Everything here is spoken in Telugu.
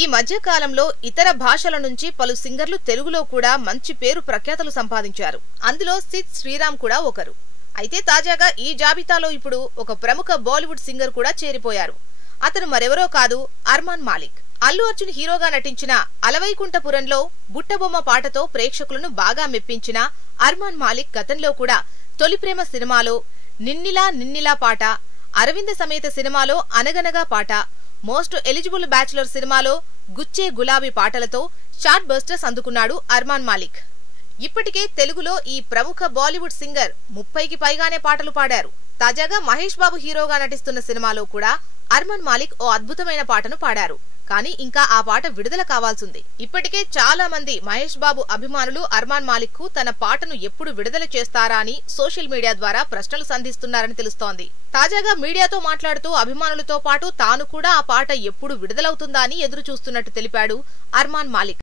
ఈ మధ్య కాలంలో ఇతర భాషల నుంచి పలు సింగర్లు తెలుగులో కూడా మంచి పేరు ప్రఖ్యాతలు సంపాదించారు. అందులో సిద్ శ్రీరామ్ కూడా ఒకరు. అయితే తాజాగా ఈ జాబితాలో ఇప్పుడు ఒక ప్రముఖ బాలీవుడ్ సింగర్ కూడా చేరిపోయారు. అతను మరెవరో కాదు, అర్మాన్ మాలిక్. అల్లు అర్జున్ హీరోగా నటించిన అలవైకుంఠపురంలో బుట్టబొమ్మ పాటతో ప్రేక్షకులను బాగా మెప్పించిన అర్మాన్ మాలిక్ గతంలో కూడా తొలి ప్రేమ సినిమాలో నిన్నిలా నిన్నిలా పాట, అరవింద సమేత సినిమాలో అనగనగా పాట, మోస్ట్ ఎలిజిబుల్ బ్యాచులర్ సినిమాలో గుచ్చే గులాబీ పాటలతో చార్ట్ బస్టర్స్ అందుకున్నాడు అర్మాన్ మాలిక్. ఇప్పటికే తెలుగులో ఈ ప్రముఖ బాలీవుడ్ సింగర్ 30కి పైగానే పాటలు పాడారు. తాజాగా మహేష్ బాబు హీరోగా నటిస్తున్న సినిమాలో కూడా అర్మాన్ మాలిక్ ఓ అద్భుతమైన పాటను పాడారు. కానీ ఇంకా ఆ పాట విడుదల కావాల్సింది. ఇప్పటికే చాలా మంది మహేష్ బాబు అభిమానులు అర్మాన్ మాలిక్ కు తన పాటను ఎప్పుడు విడుదల చేస్తారా అని సోషల్ మీడియా ద్వారా ప్రశ్నలు సంధిస్తున్నారని తెలుస్తోంది. తాజాగా మీడియాతో మాట్లాడుతూ అభిమానులతో పాటు తాను కూడా ఆ పాట ఎప్పుడు విడుదలవుతుందా అని ఎదురు చూస్తున్నట్టు తెలిపాడు అర్మాన్ మాలిక్.